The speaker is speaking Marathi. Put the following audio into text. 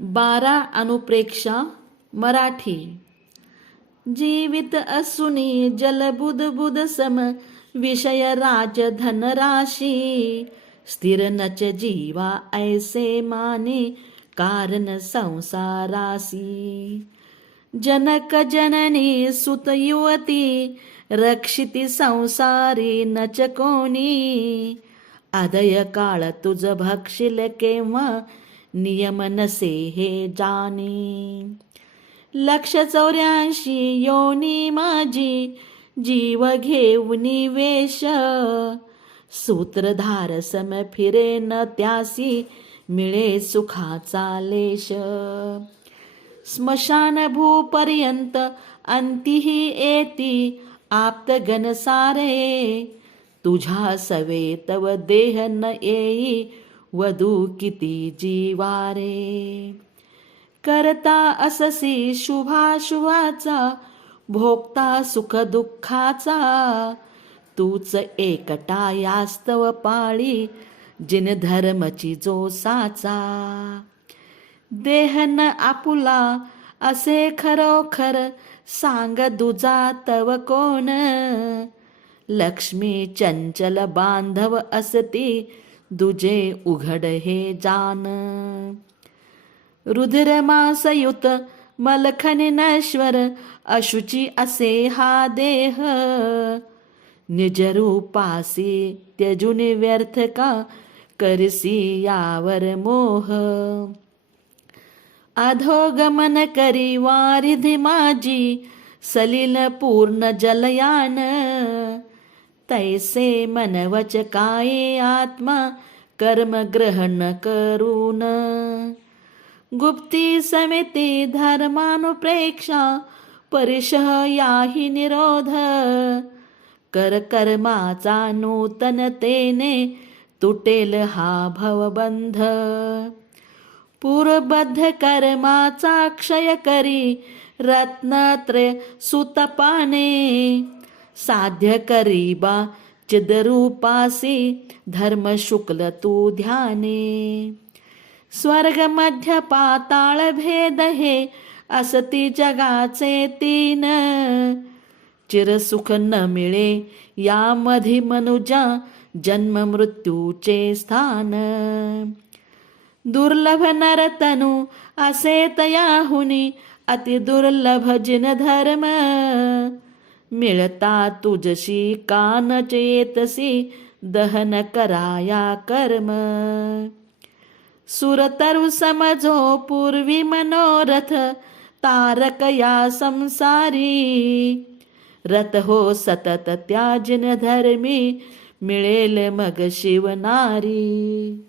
12 अनुप्रेक्षा मराठी. जीवित असुनी जलबुदबुद सम विषय राज धनराशी. स्थिर नच जीवा ऐसे माने कारण संसारासी. जनक जननी सुत युवती रक्षिती संसारी नच कोणी. अदय काळ तुझ भक्षिल केव्हा नियम नसे हे जाणी. 184 योनी माझी जीव घेऊनी वेश. सूत्रधार सम फिरे न त्यासी मिळे सुखाचा लेश. स्मशान भूपर्यंत अंतिही येती आप्तगण सारे. तुझ्या सवे तव देह न येई वधू किती जीवारे. करता अससी शुभाशुभाचा भोगता सुख दुःखाचा. तूच एकटा यास्तव पाळी जिन धर्मची जो साचा. देह न आपुला असे खरोखर सांग दुजा तव कोण. लक्ष्मी चंचल बांधव असती दुजे उघड हे जान. रुधिरमासयुत मलखनी नश्वर अशुची असे हा देह. निजरूपासी त्यजुन व्यर्थ का करसी यावर मोह. अधोगमन करी वारिधी माझी सलील पूर्ण जलयान. तैसे मनवच काये आत्मा कर्म ग्रहण करून. गुप्ती समिती धर्मानुप्रेक्षा परिशह याही निरोध. कर कर्माचा नूतनतेने तुटेल हा भवबंध. पूर्वबद्ध कर्माचा क्षय करी रत्नत्रय सुतपाने. साध्य करीबा चिदरूपासी धर्म शुक्ल तू ध्याने. स्वर्ग मध्य पाताळ भेद हे असती जगाचे तीन. चिरसुख न मिळे यामधी मनुजा जन्म मृत्यूचे स्थान. दुर्लभ नरतनु असे तयाहुनी अति दुर्लभ जिन धर्म. मिळता तुझशी कान चेतसी दहन कराया कर्म. सुरतरु समजो पूर्वी मनोरथ तारक या संसारी. रत हो सतत त्याजिन धर्मी मिळेल मग शिवनारी.